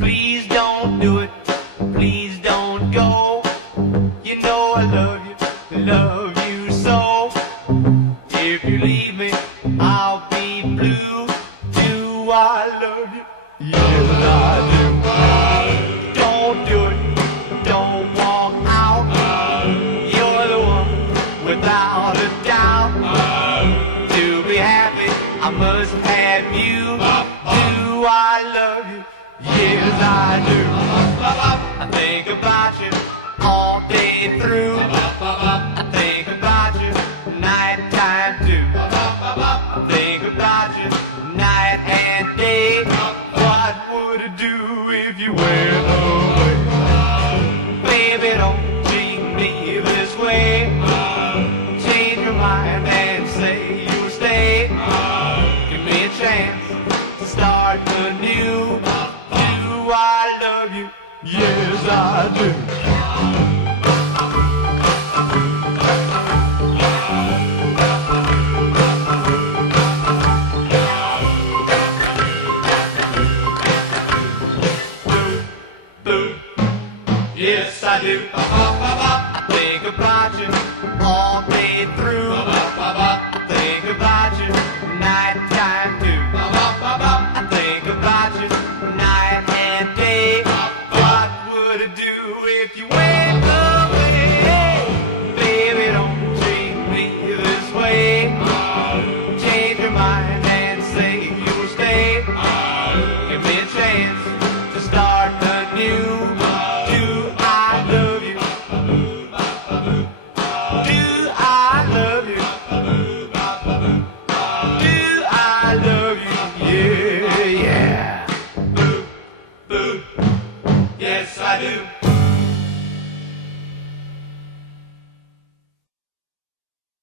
Please don't do it, please don't go. You know I love you so. If you leave me, I'll be blue. Do I love you? Yes, I do. Don't do it, don't walk out. You're the one without a doubt. To be happy, I must have you. Do I love you? Yes, I do. I think about you all day through. I think about you nighttime too. I think about you night and day. What would I do if you went away? Baby, don't treat me this way. Change your mind and say you'll stay. Give me a chance to start anew. Do I love you? Yes, I do. Yes, I do. I think about you all day through. I think about you nighttime too. I think about you night and day. What would I do if you went away? Baby, don't treat me this way. Change your mind and say you'll stay. Give me a chance to start anew. Yes, I do.